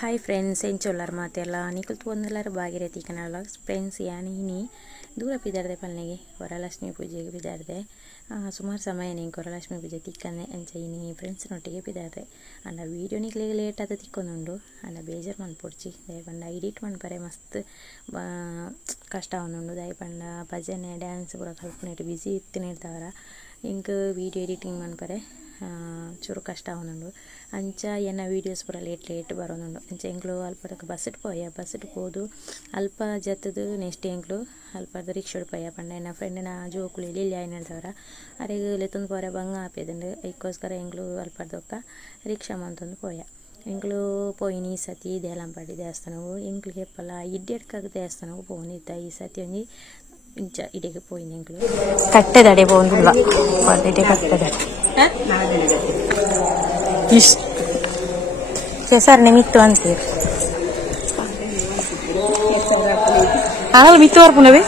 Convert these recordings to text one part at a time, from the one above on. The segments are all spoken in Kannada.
ಹಾಯ್ ಫ್ರೆಂಡ್ಸ್ ಎಂಚೊಲ್ಲರ್ ಮಾತೆಲ್ಲ ನಿಕುಲ್ತು ಒಂದೆಲ್ಲರ ಭಾಗಿರತಿ ಕನ್ನಡ ಫ್ರೆಂಡ್ಸ್ ಯಾನಿ ಇನಿ ದೂರ ಪಿದಾರ್ದೆ ಪಲ್ನೆಗೆ ವರಲಕ್ಷ್ಮಿ ಪೂಜೆಗೆ ಪಿದಾರ್ದೆ ಸುಮಾರು ಸಮಯ ನೀನು ವರಲಕ್ಷ್ಮಿ ಪೂಜೆ ತಿಕ್ಕಂದೆ ಅಂಚ ಇನಿ ಫ್ರೆಂಡ್ಸ್ನೊಟ್ಟಿಗೆ ಪಿದಾರ್ದೆ ಅಂಡ ವೀಡಿಯೋ ನಿಕ್ಲಿಗೆ ಲೇಟ್ ಆದ ತಿಕ್ಕೊಂದುಂಡು ಅಂಡ ಬೇಜಾರು ಮನ್ಪೊಡ್ಚಿ ದಯಪಂಡ ಎಡಿಟ್ ಮನ್ಪರೆ ಮಸ್ತ್ ಕಷ್ಟ ಒಂದುಂಡು ದಯಪಂಡ ಭಜನೆ ಡ್ಯಾನ್ಸ್ ಪೂರ ಕಲ್ಪನೆ ಬಿಸಿ ಇತ್ತಿನಿರ್ತಾವರ ಇಂಕ್ ವೀಡಿಯೋ ಎಡಿಟಿಂಗ್ ಮನ್ಪರೆ ಚೂರು ಕಷ್ಟ ಆವೊಂದುಂಡು ಅಂಚ ಎನ್ನ ವೀಡಿಯೋಸ್ ಪೂರ ಲೇಟ್ ಬರೋದುಂಡು ಅಂಚ ಎಂಕ್ಲು ಅಲ್ಪದಕ್ಕೆ ಬಸ್ಸಿಟ್ ಹೋದು ಅಲ್ಪ ಜತ್ತದು ನೆಕ್ಸ್ಟ್ ಎಂಕ್ಲು ಅಲ್ಪದ ರಿಕ್ಷಾಡ್ ಪೋಯ ಪಂಡ ಎನ್ನ ಫ್ರೆಂಡಿನ ಜೋಕುಲು ಇಲ್ಲಿ ಆಯ್ನದವರ ಅರೆಗೆ ಲೆತ್ತೊಂದು ಪೋರೆ ಬಂಗ ಆಪೇದುಂಡು ಅದಕ್ಕೋಸ್ಕರ ಎಂಕ್ಲು ಅಲ್ಪದೊಕ್ಕ ರಿಕ್ಷಾ ಮಂತೊಂದು ಪೋಯ ಎಂಕ್ಲು ಪೋಯಿನಿ ಈ ಸತಿ ದೇಲಂಪಾಡಿ ದೇವಸ್ಥಾನವು ಎಂಕ್ಲಿಗೆ ಎಪ್ಪಲ್ಲ ಇಡ್ಡೆಡ್ಕಾಗ ದೇವಸ್ಥಾನವು ಪೋನಿದ್ದ ಈ ಸತಿ ಒಂಜಿ ಇಂಚ ಇಡೆಗೆ ಪೋಯಿನಿ ಎಂಕ್ಲು ಕಟ್ಟೆದಡೆ ಪೋಂದುಲ್ಲ ಪರ್ದೆಡೆ ಕಟ್ಟೆದಡೆ ಸರ್ ಮಿತ್ತು ಅಂತೀರಿ ಆಗಲ್ಲ ಮಿತ್ತು ಬರ್ಪುನವೇ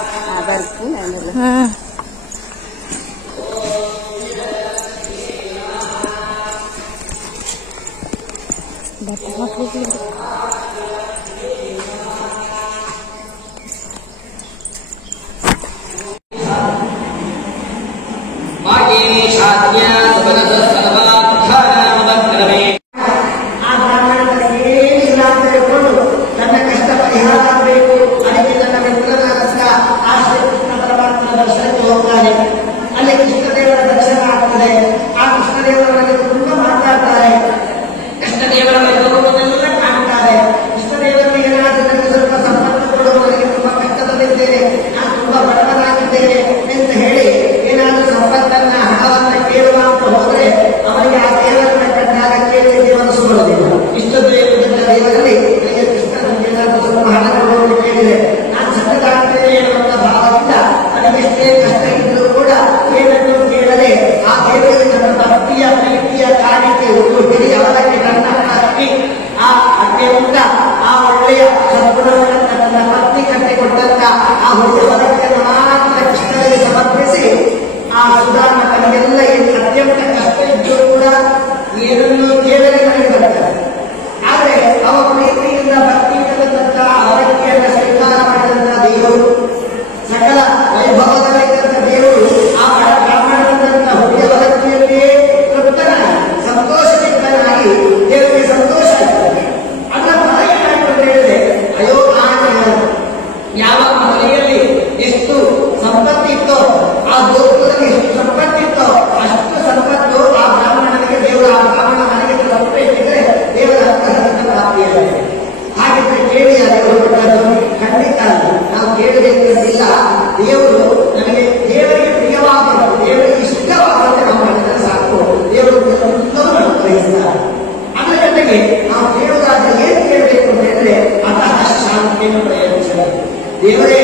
ದೇವರೇ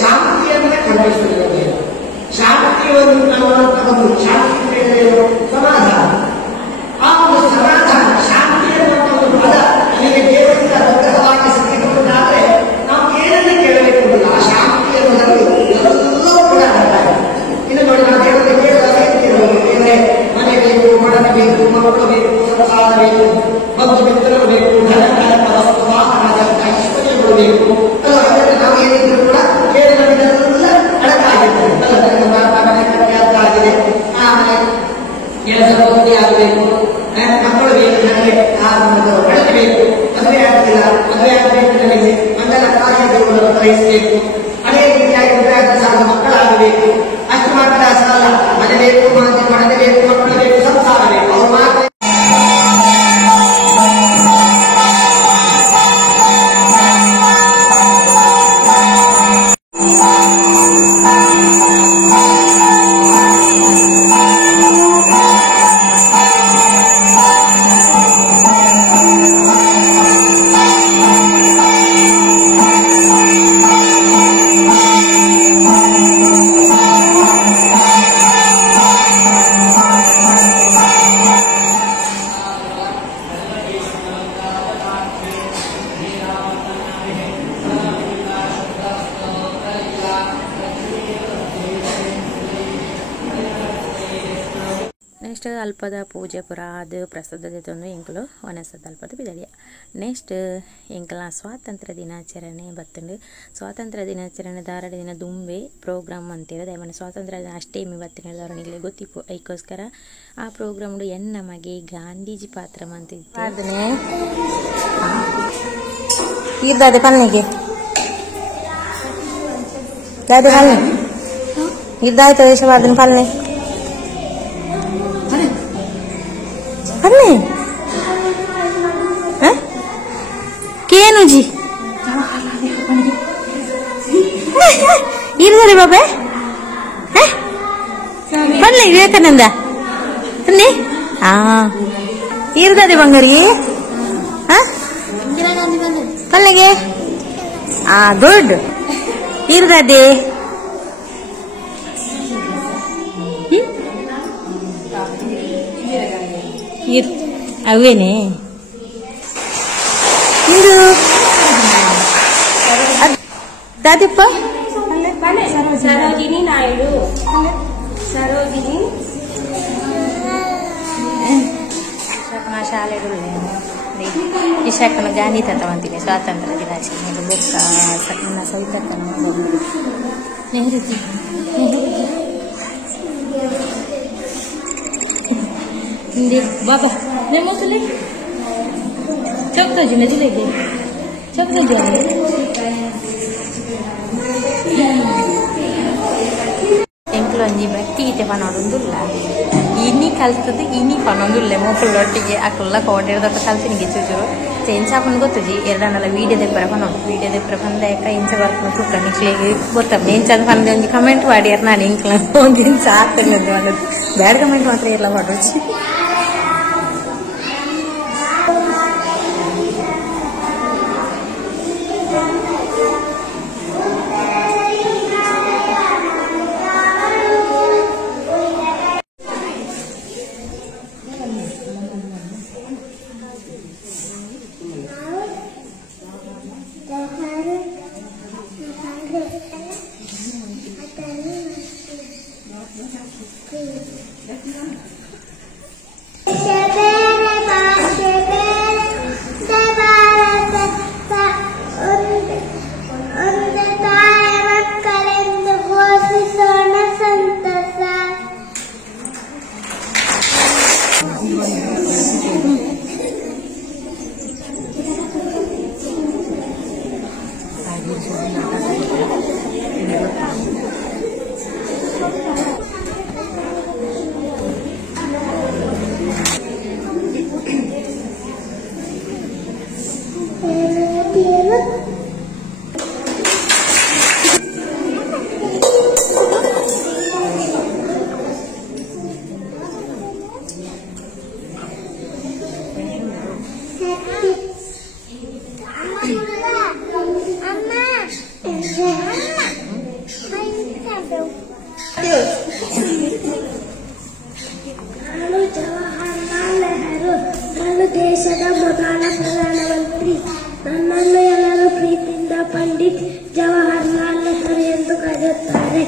ಶಾಂತಿಯನ್ನು ಕಲ್ಪಿಸುತ್ತದೆ. ಶಾಂತಿಯನ್ನು ನಾವು ಶಾಂತಿ ಸಮಾಧಾನ, ಆ ಒಂದು ಸಮಾಧಾನ ಶಾಂತಿ ಅನ್ನುವಂಥ ಒಂದು ಪದ ನನಗೆ ದೇವರಿಂದ ಅನುಗ್ರಹವಾಗಿ ಸಿಕ್ಕಿಕೊಂಡಾದ್ರೆ ನಾವು ಏನನ್ನು ಕೇಳಬೇಕು ಆ ಶಾಂತಿ ಅನ್ನೋದರಲ್ಲಿ ಎಲ್ಲವೂ ಕೂಡ ಇನ್ನು ನೋಡಿ ನಾವು ದೇವರಿಗೆ ದೇವರೇ ಮನೆ ಬೇಕು, ಮಡನೆ ಬೇಕು, ಮಕ್ಕಳು ಬೇಕು, ಸಂಸಾರ ಬೇಕು, ಬಂಧು ಮಿತ್ರರು ಬೇಕು, ಧನಕಾರಕ ವಸ್ತು ವಾಹನದಂತ ಐಶ್ವರ್ಯಗಳು ಬೇಕು. ನಾವು ಏನಿದ್ರು ಕೂಡ ಕೇಳಿದೆಲ್ಲ ಅಡಕಾಗಿರ್ತದೆ. ಮನೆ ಕಟ್ಟಿಯಾಗಿದೆ, ಕೆಲಸ ಪೂರ್ತಿ ಆಗಬೇಕು, ಮಕ್ಕಳು ಬೇಕು, ನನಗೆ ಒಡನೆ ಬೇಕು, ಮದುವೆ ಆಗ್ತಿಲ್ಲ, ಮದುವೆ ಆಗಬೇಕು, ನನಗೆ ಮಂಗಲ ಕಾರ್ಯಗಳನ್ನು ಗ್ರಹಿಸಬೇಕು, ಅದೇ ರೀತಿಯಾಗಿ ಮಕ್ಕಳಾಗಬೇಕು. ಅಷ್ಟು ಮಾತ್ರ ಸಾಲ, ಮನೆ ಬೇಕು, ಮನೆ ಬೇಕು, ಮಕ್ಕಳು ಬೇಕು, ಸಂಸಾರ ಬೇಕು. ಅವ್ರು ಮಾತ್ರ ನೆಕ್ಸ್ಟ್ ಅಲ್ಪದ ಪೂಜೆ ಪುರ ಅದು ಪ್ರಸಾದದ ತಂದು ಎಂಕಲು ಒನಸದ ಅಲ್ಪದ ಬಿದಡಿಯ ನೆಕ್ಸ್ಟ್ ಎಂಕಲ ಸ್ವಾತಂತ್ರ್ಯ ದಿನಾಚರಣೆ ಬತ್ತಂಡು ಸ್ವಾತಂತ್ರ್ಯ ದಿನಾಚರಣೆ ಧಾರಣ ದಿನ ದುಂಬೆ ಪ್ರೋಗ್ರಾಮ್ ಅಂತಿರೋದು ಆಮೇಲೆ ಸ್ವಾತಂತ್ರ್ಯ ದಿನ ಅಷ್ಟೇಮಿ ಬತ್ತಿನ ಧಾರಣಿಗೆ ಗೊತ್ತಿಪ್ಪು ಅದಕ್ಕೋಸ್ಕರ ಆ ಪ್ರೋಗ್ರಾಮ್ ಎನ್ನ ಮಗೆ ಗಾಂಧೀಜಿ ಪಾತ್ರ ಅಂತಿತ್ತು ಅದನ್ನೇ ಇರ್ದಾದೆ ಪಲ್ನಿಗೆ ದಾದೆ ಪಲ್ನಿ ಇದ್ದಾಯ್ತು ದೇಶವಾದನ ಪಲ್ನಿ ಪಲ್ನಿ ಕೇನುಜಿ ಇರ್ದಾರೆ ಬಾಬೆ ಪಲ್ನಿ ವಿವೇಕಾನಂದ ಪಲ್ನಿ ಇರ್ದಾದೆ ಬಂಗಾರಿ ಪಲ್ನಿಗೆ ಗುಡ್ ಇರ್ದಾದೆ ಅವೇನೆ ಇದು ದಾದಿಪ್ಪ ಸರೋಜಿನಿ ನಾಯ್ಡು ಸರೋಜಿನಿ ಶಾಲೆಗಳು ಇಶಾಕನ ಗಾಂಧಿ ತತ್ವಂತೀನಿ ಸ್ವಾತಂತ್ರ್ಯ ದಿನಾಚರಣೆ ಬೊಕ್ಕ ನನ್ನ ಸೌತಕ್ಕನ ನೆಹರುಜಿ बाबा मैं मोसले चौक तो जी नदी लेके चौक तो जी ಎಂಕ್ಲು ಒಂಜಿ ಬಟ್ಟಿ ಗೀತೆ ಪನೊಂದುಲ್ಲ ಇನಿ ಕಲ್ತದ್ದು ಇನಿ ಪನೊಂದುಲ್ಲೆ ಮೂಕುಳ್ಳೊಟ್ಟಿಗೆ ಅಕ್ಕುಲ್ಲ ಕೋಡಿರ್ದಕ್ಕ ಕಲ್ತಿನಿಗೆ ಚೂಚೂರು ಚೇಂಜ್ ಹಾಕೊಂಡು ಗೊತ್ತುಜಿ ಎರಡನ್ನೆಲ್ಲ ವೀಡಿಯೋ ದೆಪ್ಪರ ಪನೊಂದು ವೀಡಿಯೋ ದೆಪ್ಪರ ಪಂದಾಯಕ ಇಂಚ ಬರ್ಕೊಂಡು ತುಕ್ಕ ನಿಕ್ಲಿಗೆ ಗೊತ್ತಮ್ಮ ಇಂಚದ ಪಂದೆ ಒಂಜಿ ಕಮೆಂಟ್ ಮಾಡಿಯಾರ ನಾನು ಇಂಕ್ಲ ಒಂದು ಇಂಚ ಆಗ್ತದೆ ಅನ್ನೋದು ಬ್ಯಾಡ್ ಕಮೆಂಟ್ ಮಾತ್ರ ಎಲ್ಲ ಮಾಡೋಚಿ ದೇಶದ ಮೊದಲ ಪ್ರಧಾನಮಂತ್ರಿ ನನ್ನನ್ನು ಎಲ್ಲರೂ ಪ್ರೀತಿಯಿಂದ ಪಂಡಿತ್ ಜವಾಹರ್ಲಾಲ್ ನೆಹರು ಎಂದು ಕರೆಯುತ್ತಾರೆ.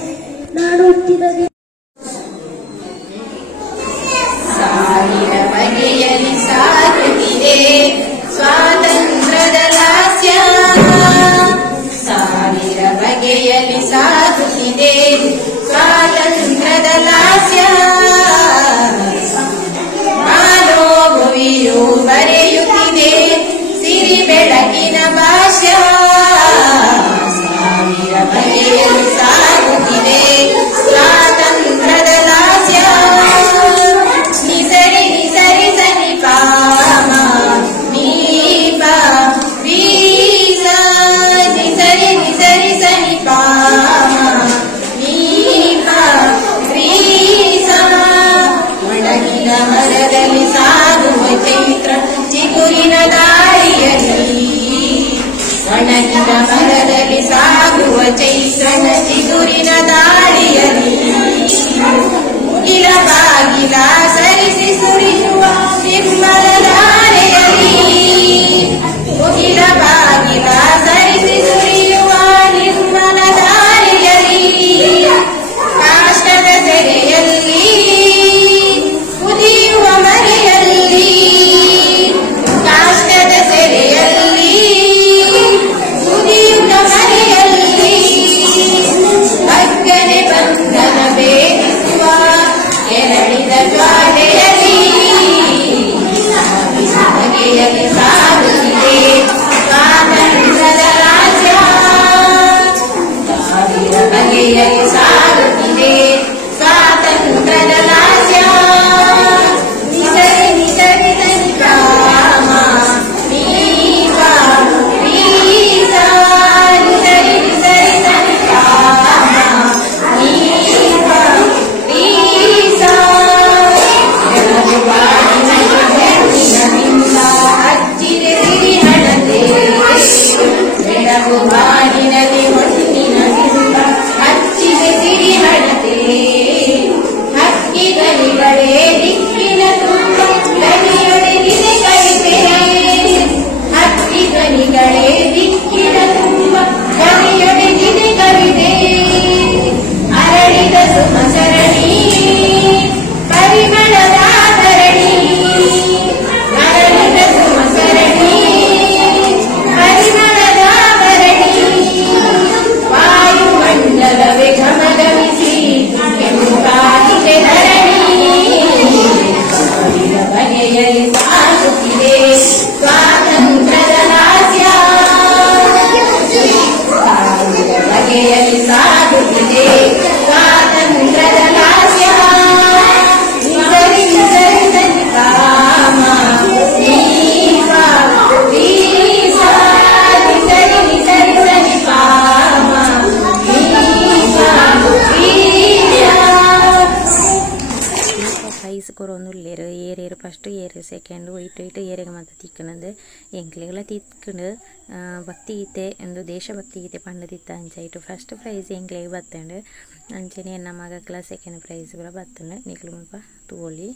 ನಾನು ಹುಟ್ಟಿದ ಸಾವಿರ ಬಗೆಯಲ್ಲಿ ಸಾಗುತ್ತಿದೆ ಸ್ವಾತಂತ್ರ್ಯದ ಲಾಸ್ಯ, ಸಾವಿರ ಬಗೆಯಲ್ಲಿ ಸಾಗುತ್ತಿದೆ ಸ್ವಾತಂತ್ರ್ಯದ ಲಾಸ್ಯ, ಮಾನೋಭವಿಯು ಬರೆಯುತ್ತಿದೆ ಸಿರಿ ಬೆಳಕಿನ ಭಾಷ್ಯ, ಸಾವಿರ ಬಗೆಯಲ್ಲಿ ಸಾಗುತ್ತಿದೆ ಸ್ವಾತಂತ್ರ್ಯದ ಲಾಸ್ಯ, ನಿಸರಿ ನಿಸರಿ ಸನಿ ಪಾಮ ನೀಪ ವೀಸ, ನಿಸರಿ ನಿಸರಿ ಸನಿ ಪಾಮ ನೀಪ ವೀಸ, ಒಣಗಿನ ಮರದಲ್ಲಿ ಸಾಗುವ ಚೈತ್ರ ಚಿಗುರಿನ ದಾರಿಯಲ್ಲಿ, ಒಣಗಿನ ಮರದಲ್ಲಿ ಸಾಗುವ ಚೈತ್ರನ ಚಿಗುರಿನ ದಾರಿಯಲ್ಲಿ ಧ್ವನಿಗಳೇ ದಿಕ್ಕಿನ ತುಂಬ ಕವಿಯೊಡೆಗಿದೆ ಕವಿತೆ ಅರಳಿದ ಸುಮಸರಣಿ ಪರಿಮಳದ ಧರಣಿ ಅರಳಿದ ಸುಮಸರಣಿ ಪರಿಮಳದ ಧರಣಿ ವಾಯುಮಂಡಲವೇ ಘಮಘಮಿಸಿ ಎಂಬಾಗಿದೆ ಧರಣಿ ಸಾವಿರ ಬಗೆಯಲ್ಲಿ ಸಾಗುತ್ತಿದೆ ಸ್ವಾತಂತ್ರ್ಯದ ಲಾಸ್ಯ ಸಾವಿರ ಬಗೆಯಲ್ಲಿ ಸಾಗುತ್ತಿದೆ ಸ್ವಾತಂತ್ರ್ಯದ ಲಾಸ್ಯ ನಿಸರಿ ನಿಸರಿ ಸನಿ ಕಾಮ ದೀಪ ದೀಪ ನಿಸರಿ ನಿಸರಿ ಸನಿ ಕಾಮ ದೀಪ ಪ್ರೈಸ್ ಕೊರೊಂದುಲ್ಲೇರು ಏರೇರು ಫಸ್ಟ್ ಏರು ಸೆಕೆಂಡ್ ಇಟ್ಟು ಏರೆಗೆ ಮಾತ್ರ ತಿಕ್ಕನದು ಎಂಕ್ಲೆಗಳ ತಿಕ್ಕಂಡು ಭಕ್ತಿ ಗೀತೆ ಎಂದು ದೇಶಭಕ್ತಿ ಗೀತೆ ಪಂಡದಿತ್ತ ಅಂಚಾಯಿತು ಫಸ್ಟ್ ಪ್ರೈಸ್ ಎಂಕ್ಲೆಗೆ ಬತ್ತಂಡು ಅಂಚನೆ ಎನ್ನ ಮಗಕ್ಲ ಸೆಕೆಂಡ್ ಪ್ರೈಸ್ ಕೂಡ ಬತ್ತಂಡು ನಿಕ್ಲು ಮುಲ್ಪ ತೂಲಿ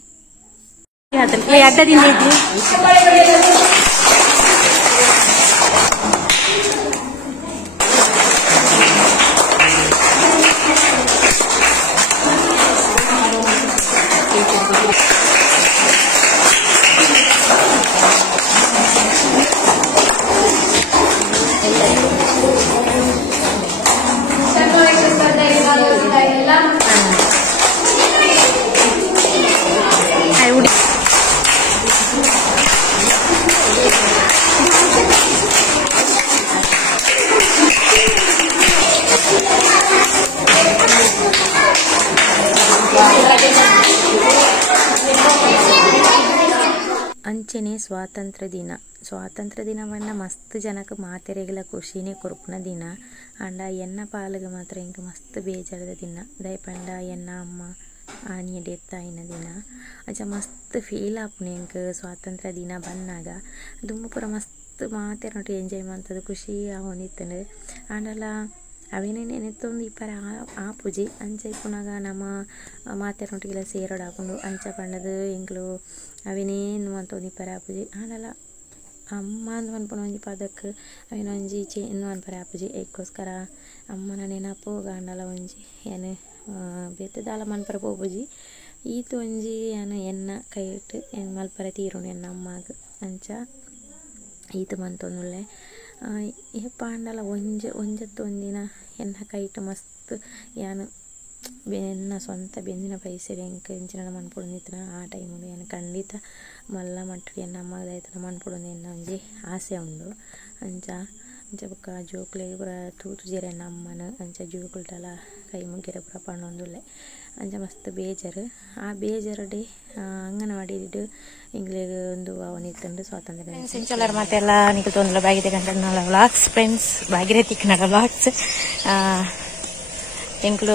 ಅಂಚನೆ ಸ್ವಾತಂತ್ರ್ಯ ದಿನವನ್ನ ಮಸ್ತ್ ಜನಕ್ಕೆ ಮಾತೆರೆಗಳ ಖುಷಿನೇ ಕೊರ್ಪುನ ದಿನ ಅಂಡ ಎನ್ನ ಪಾಲಿಗೆ ಮಾತ್ರ ಇಂಕ ಮಸ್ತ್ ಬೇಜಾರದ ದಿನ ದಯಪಂಡ ಎನ್ನ ಅಮ್ಮ ಆನಿಯ ಡೆತ್ ಆಯಿನ ದಿನ ಅಂಚ ಮಸ್ತ್ ಫೀಲ್ ಆಪುನೆ ಇಂಕ ಸ್ವಾತಂತ್ರ್ಯ ದಿನ ಬಂದಾಗ ದುಂಬ ಪೂರ ಮಸ್ತ್ ಮಾತೆರೊಟ್ಟು ಎಂಜಾಯ್ ಮಾಡ್ತದೆ ಖುಷಿ ಆವೊಂದಿತ್ತಂಡು ಅಂಡಲ ಅವೇನೇ ನೆನೆತ್ತೊಂದು ಇಪ್ಪರ ಆ ಪೂಜೆ ಅಂಚ ಇಪ್ಪುನಾಗ ನಮ್ಮ ಮಾತೆರೊಟ್ಟಿಗೆಲ್ಲ ಸೇರೋಡು ಹಾಕೊಂಡು ಅಂಚ ಪಂಡದು ಎಂಕ್ಲು ಅವೇನೇನು ಅಂತೊಂದು ಇಪ್ಪರ ಆ ಪೂಜೆ ಆಡಲ್ಲ ಅಮ್ಮ ಅಂದು ಅನ್ಪುನ ಒಂಜಿ ಪದಕ್ಕೆ ಅವೇನು ಒಂಜಿ ಇನ್ನು ಅನ್ಪರೆ ಆ ಪೂಜೆ ಏಕೋಸ್ಕರ ಅಮ್ಮನ ನೆನಪು ಗಾಂಡಲ ಒಂಜಿ ಏನು ಬೆತ್ತದಾಲ ಮನ್ಪರ ಪೋಪುಜಿ ಈತು ಒಂಜಿ ಏನು ಎನ್ನ ಕೈ ಇಟ್ಟು ಏನು ಮಲ್ಪರ ತೀರೋಣ ಎನ್ನ ಅಮ್ಮಾಗ ಅಂಚ ಈತು ಮಂತೊಂದುಲ್ಲೆ ಏಪ ಅಂಡಲ ಒಂಜತ್ತು ಒಂದಿನ ಎನ್ನ ಕೈಟ್ ಮಸ್ತ್ ಯಾನು ಎನ್ನ ಸ್ವಂತ ಬೆಂದಿನ ಪೈಸೆಡ್ ಎಂಕ್ ಎಂಚಿನ ಮನ್ಪೊಡೊಂದಿತ್ತನ ಆ ಟೈಮುಡು ಏನು ಖಂಡಿತ ಮಲ್ಲ ಮಟ್ಟಡಿ ಎನ್ನ ಅಮ್ಮಗದಾಯ್ತನ ಮನ್ಪೊಡೊಂದು ಎನ್ನ ಒಂಜಿ ಆಸೆ ಉಂಡು ಅಂಚ ಬೊಕ್ಕ ಜೋಕ್ಲೆಗ್ ಪೂರ ತೂತುಜೆರೆ ಎನ್ನ ಅಮ್ಮನ ಅಂಚ ಜೋಕುಲ್ಟಲ ಕೈ ಮುಗ್ಗೆರೆ ಪೂರ ಪಣ್ಣೊಂದುಲ್ಲೆ ಅಂಚ ಮಸ್ತ್ ಬೇಜಾರು ಆ ಬೇಜಾರಡೆ ಅಂಗನವಾಡಿಡು ಇಂಗ್ಲೆಗ್ ಒಂದು ಅವನಿತ್ತಂಡು ಸ್ವಾತಂತ್ರ್ಯ ಸಿಂಚಲರ್ ಮತ್ತೆಲ್ಲ ನಿಖಿಲ್ ತೊಂದಲ ಬಾಗಿದೆ ಗಂಟನಲ್ಲ vlogs friends Bhagirathi Kannada vlogs ಎಂಕ್ಲು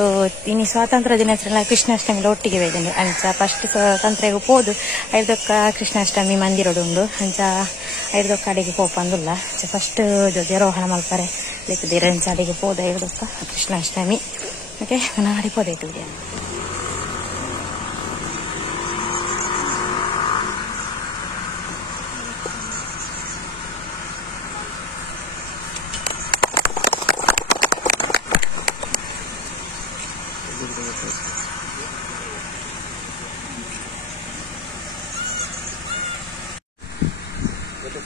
ಇನ್ನು ಸ್ವಾತಂತ್ರ್ಯ ದಿನಾಚರಣೆ ಕೃಷ್ಣಾಷ್ಟಮಿಲ ಒಟ್ಟಿಗೆ ವೇದೆಂಡು ಅಂಚ ಫಸ್ಟ್ ಸ್ವಾತಂತ್ರ್ಯಗೂ ಪೋದು ಐದೊಕ್ಕ ಕೃಷ್ಣಾಷ್ಟಮಿ ಮಂದಿರಡುಂಡು ಅಂಚ ಐದೊಕ್ಕ ಅಡಿಗೆ ಪೋಪಂದುಲ್ಲ ಅಂಚ ಫಸ್ಟ್ ಧ್ವಜಾರೋಹಣ ಮಲ್ಪರೆ ಲೆಕ್ಕದಿರ ಅಂಚ ಅಡಿಗೆ ಪೋದ ಐದೊಕ್ಕ ಕೃಷ್ಣಾಷ್ಟಮಿ ಓಕೆ ನಾನು ಅಡಿ ಪೋದೈತು ವಿಡಿಯೋ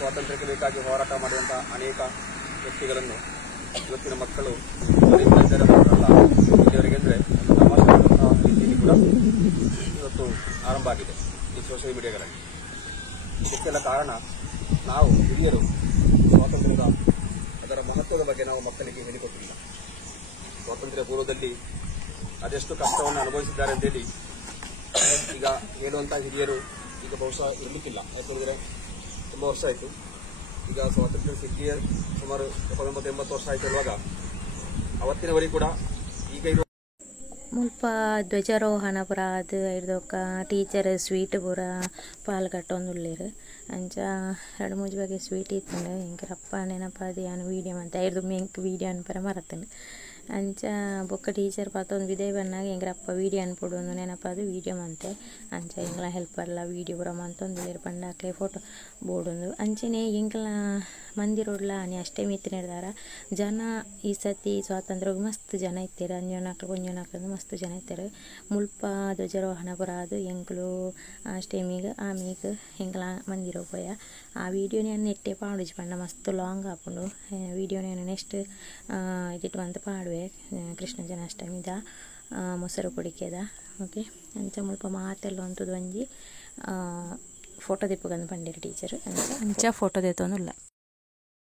ಸ್ವಾತಂತ್ರ್ಯಕ್ಕೆ ಬೇಕಾಗಿ ಹೋರಾಟ ಮಾಡುವಂಥ ಅನೇಕ ವ್ಯಕ್ತಿಗಳನ್ನು ಇವತ್ತಿನ ಮಕ್ಕಳು ಇಲ್ಲಿವರೆಗೆ ಅಂದರೆ ತಮಾಷೆಯಾದಂತಹ ರೀತಿಯಲ್ಲಿ ಕೂಡ ಇವತ್ತು ಆರಂಭ ಆಗಿದೆ ಈ ಸೋಷಿಯಲ್ ಮೀಡಿಯಾಗಳಲ್ಲಿ. ಇದಕ್ಕೆಲ್ಲ ಕಾರಣ ನಾವು ಹಿರಿಯರು ಸ್ವಾತಂತ್ರ್ಯದ ಅದರ ಮಹತ್ವದ ಬಗ್ಗೆ ನಾವು ಮಕ್ಕಳಿಗೆ ಹೇಳಿಕೊಟ್ಟಿಲ್ಲ. ಸ್ವಾತಂತ್ರ್ಯ ಪೂರ್ವದಲ್ಲಿ ಅದೆಷ್ಟು ಕಷ್ಟವನ್ನು ಅನುಭವಿಸಿದ್ದಾರೆ ಅಂತೇಳಿ ಈಗ ಹೇಳುವಂಥ ಹಿರಿಯರು ಈಗ ಬಹುಶಃ ಇರಲಿಕ್ಕಿಲ್ಲ. ಯಾಕಂದರೆ ತುಂಬ ವರ್ಷ ಆಯಿತು. ಈಗ ಸ್ವಾತಂತ್ರ್ಯ ಸಿಕ್ಕಿ ಸುಮಾರು 70-80 ವರ್ಷ ಆಯ್ತು ಇರುವಾಗ ಅವತ್ತಿನವರೆಗೂ ಕೂಡ ಈಗ ಇರುವ ಮುಲ್ಪ ಧ್ವಜಾರೋಹಣ ಪೂರ ಅದು ಹಿಡ್ದೊಕ್ಕ ಟೀಚರ್ ಸ್ವೀಟ್ ಪೂರ ಪಾಲ್ಗಟ್ಟೊಂದುಲ್ಲೇರು ಅಂಚ 2-3 ಬಗೆ ಸ್ವೀಟ್ ಇತ್ತಂಡು ಎಂಕರಪ್ಪ ನೆನಪಾದ ಯಾನು ವೀಡಿಯೋ ಅಂತ ಹಿಡ್ದು ಮೆಂಕ್ ವೀಡಿಯೋ ಅನ್ಪರ ಮರತ್ತಂಡು ಅಂಚ ಬೊಕ್ಕ ಟೀಚರ್ ಪಾತೊಂದು ವಿದಯ ಬನ್ನಾಗ ಎಂಗ್ರಪ್ಪ ವೀಡಿಯೋ ಅನ್ಪೊಡೊಂದು ನೆನಪಾದು ವೀಡಿಯೋ ಮಂತೆ ಅಂಚ ಎಂಗ್ಲ ಹೆಲ್ಪರ್ಲ ವೀಡಿಯೋ ಪೂರ ಮಂತೊಂದು ಪಂಡಾಕ್ಲೆ ಫೋಟೋ ಬೋಡೊಂದು ಅಂಚನೆ ಎಂಗ್ಲ ಮಂದಿರೋಡ್ಲ ಆನೆ ಅಷ್ಟೇ ಮಿತ್ ನಿರ್ಧಾರ ಜನ ಈ ಸತಿ ಸ್ವಾತಂತ್ರ್ಯ ಮಸ್ತ್ ಜನ ಇತ್ತಾರೆ ಒಂಜೋನಾಕ್ಲು ಮಸ್ತ್ ಜನ ಇತ್ತಾರೆ ಮುಲ್ಪ ಧ್ವಜಾರೋಹಣ ಪುರ ಅದು ಎಂಕ್ಲು ಅಷ್ಟೇಮಿಗೆ ಆಮೇಲೆ ಎಂಕ್ಲ ಮಂದಿರೋ ಪೋಯ ಆ ವಿಡಿಯೋ ನಾನು ನೆಟ್ಟೆ ಪಾಡುಜಿ ಪಂಡ ಮಸ್ತ್ ಲಾಂಗ್ ಹಾಕೊಂಡು ವಿಡಿಯೋ ನಾನು ನೆಕ್ಸ್ಟ್ ಇದಿಟ್ಟು ಅಂತ ಪಾಡುವೆ ಕೃಷ್ಣ ಜನ್ಮಾಷ್ಟಮಿದ ಮೊಸರು ಕುಡಿಕೆದ ಓಕೆ ಅಂಚ ಮುಲ್ಪ ಮಾತೆಲ್ಲ ಅಂತದ್ದು ಒಂಜಿ ಫೋಟೋ ದಿಪ್ಪಗಂದು ಪಂಡಿರು ಟೀಚರ್ ಅಂಚ ಫೋಟೋ ದೆತ್ತೊಂದುಲ್ಲ.